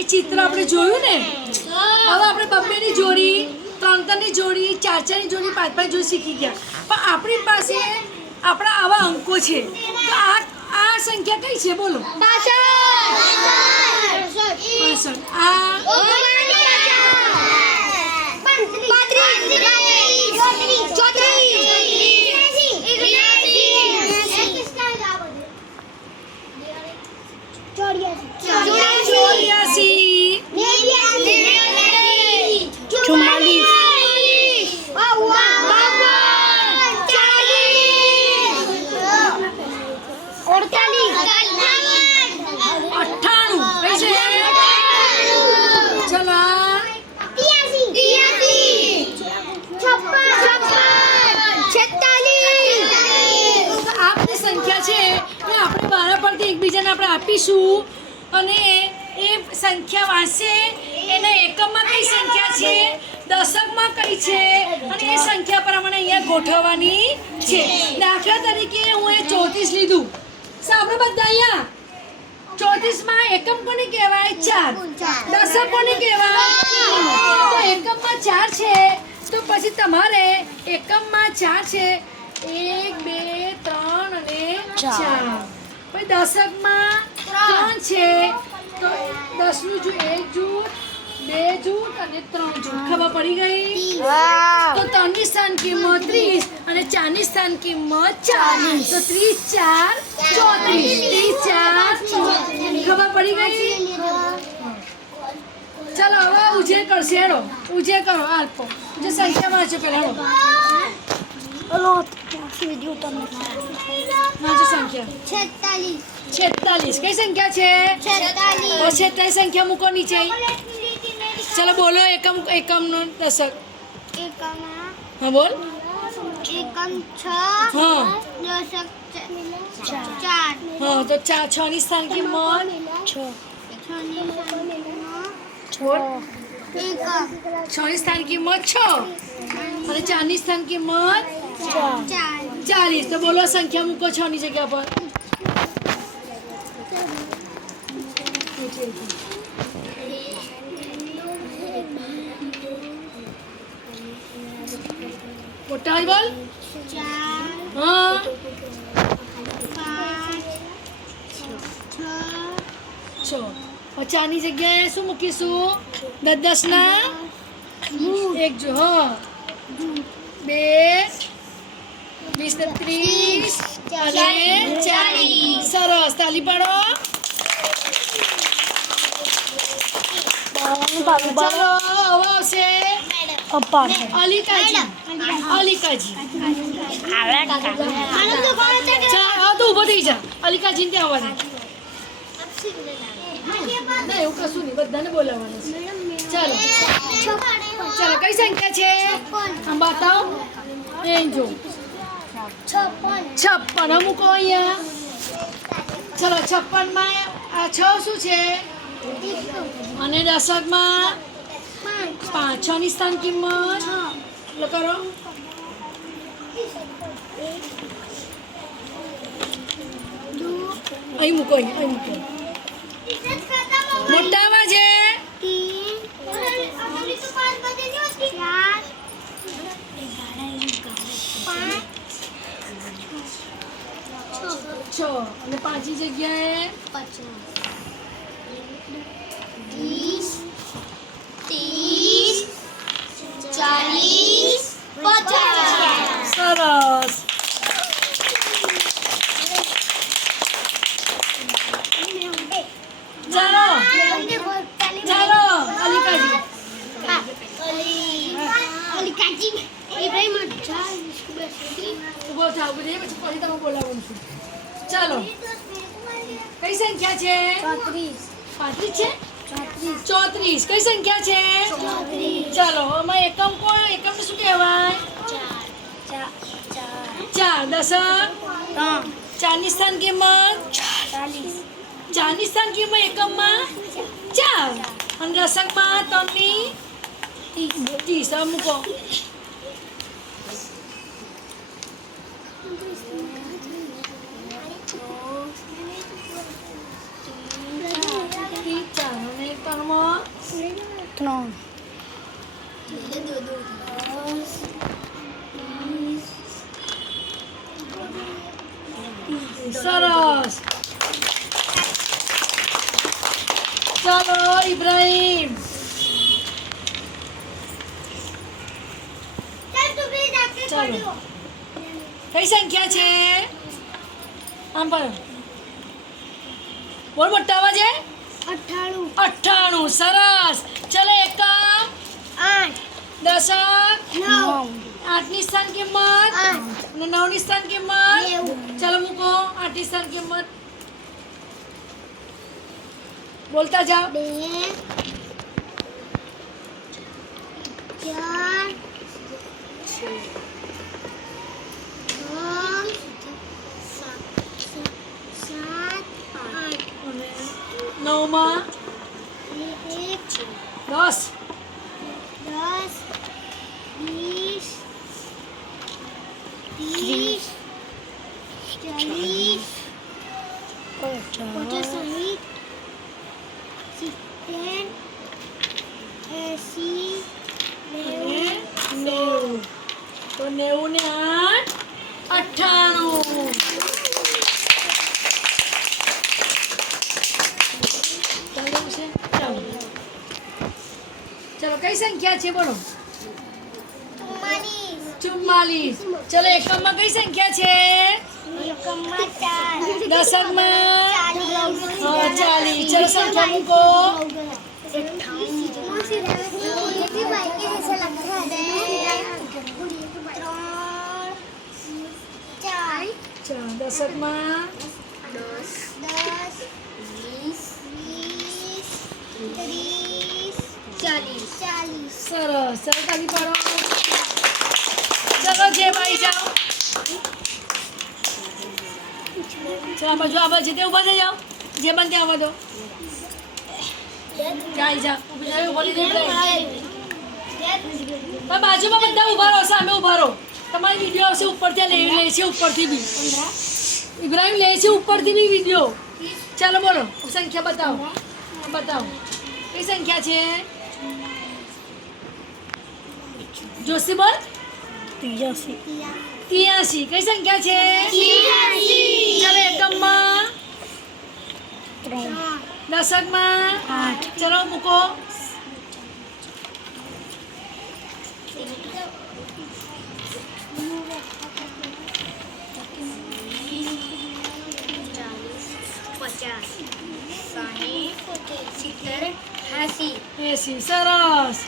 એ ચિત્ર આપણે જોયું ને. હવે આપણે બબ્બેની જોડી, ત્રણ જોડી, ચારની જોડી, પાંચની જોડી શીખી ગયા. પણ આપણી પાસે આપણા આવા અંકો છે. તો આ સંખ્યા કઈ છે બોલો? 65. આ એકબીજાને આપણે આપીશું અને એ સંખ્યા વાંચશે. એના એકમમાં કઈ સંખ્યા છે, દશકમાં કઈ છે અને એ સંખ્યા પ્રમાણે અહીંયા ગોઠવવાની છે. દાખલા તરીકે હું એ 34 લીધું. સાંભળો બધા અહીંયા. 34માં એકમ કોને કહેવાય? 4. દશક કોને કહેવાય? તો એકમમાં 4 છે. તો પછી તમારે એકમમાં 4 છે. 1 2 3 અને 4. પછી દશકમાં 3 છે. તો 10નું જૂથ, 1 જૂથ, 2 જૂથ અને 3 જૂથ. ખબર પડી ગઈ? તો 3ની સ્થાન કિંમત 30 અને 4ની સ્થાન કિંમત 40. તો 30 4 34. ખબર પડી ગઈ? ચાલો હવે ઉજે કરશે. હેડો ઉજે કરો. આલ્પો જે સંખ્યા વાંચો પેલા. હેડો સંખ્યા 46. કઈ સંખ્યા છે? 46 સંખ્યા મૂકો નીચે. ચલો બોલો એકમનો દશક. હા બોલ. એકમ 6. હા દશક 4. હા તો 6ની સ્થાન કિંમત 6. 6ની સ્થાન કિંમત 6 અને 4ની સ્થાન કિંમત 40. તો બોલો સંખ્યા મૂકો 6ની જગ્યા પર. મોટા બોલ. 4 હા 5 6 4ની જગ્યાએ શું મૂકીશું? 10ના 1 જો. હા 2 20 ને 30 અને 40. સરસ. તાલી પાડો. ચાલો હવે આવશે અલીકાજી. ચાલ તો ઊભો થઈ જા. અલીકાજીને ત્યાં આવવા દે. ના એવું કશું નહીં, બધાને બોલાવવાનું છે. ચાલો કઈ સંખ્યા છે? આમ બતાવો. એ જો 56 મૂકો અહીંયા. ચલો 56માં આ 6 શું છે? અને દશકમાં 5. 6ની સ્થાન કિંમત કરો. અહીં મૂકો. અહીં મૂકો. મોટામાં છે 6 અને 5ની જગ્યાએ 20 30 40 50. સરસ. ચાલો ચાલો અલીકાજી. ઉભો થાવ બધે પછી તમે બોલાવવાનું છું. ચાલો કઈ સંખ્યા છે? 35 છે? 34. કઈ સંખ્યા છે? ચાલો આમાં એકમ કોણ? એકમને શું કહેવાય? 4. દશક 4ની સ્થાન કિંમત 4ની સ્થાન કિંમત એકમમાં 4 અને દશકમાં 3ની 30. મૂકો. 3 સરસ. ચાલો ઇબ્રાહિમ. ચાલો. કઈ સંખ્યા છે? આમ પર બોલ મોટા અવાજે. 98. સરસ. ચલો એકમ, 8 દશક, 9 8ની સ્થાન કિંમત અને 9ની સ્થાન કિંમત. ચાલો મૂકો 8ની સ્થાન કિંમત. બોલતા જાઓ. 2 4 9માં 10. 10 20 30 40 50 60 70 80 તો 90 ને 8 98. ચાલો છે. ચાલો ચલો કઈ સંખ્યા છે બોલો? 44. ચલો એકમમાં કઈ સંખ્યા છે? દશકમાં 40. ચલો સંખ્યા મૂકો. દશકમાં 40 સરસ. ચલો તાલી પાડો. ચલો જે ભાઈ જાઓ. ચલો આ બાજુ તે ઊભા થઈ જાઓ. જે બનતે આવવા દો. જાય જા ઊભી થઈ ઊભા થઈ જાય. બાજુમાં બધા ઊભા રહો. સામે ઊભા રહો. તમારી વિડીયો આવશે ઉપરથી લે છે ઉપરથી બી. ઇબ્રાહિમ લે છે ઉપરથી બી વિડીયો. ચાલો બોલો સંખ્યા બતાવો. બતાવો કઈ સંખ્યા છે? જોશી બોલ. 83. કઈ સંખ્યા છે? ચાલો એકમમાં, દશકમાં 8. ચલો મૂકો. એસી. સરસ.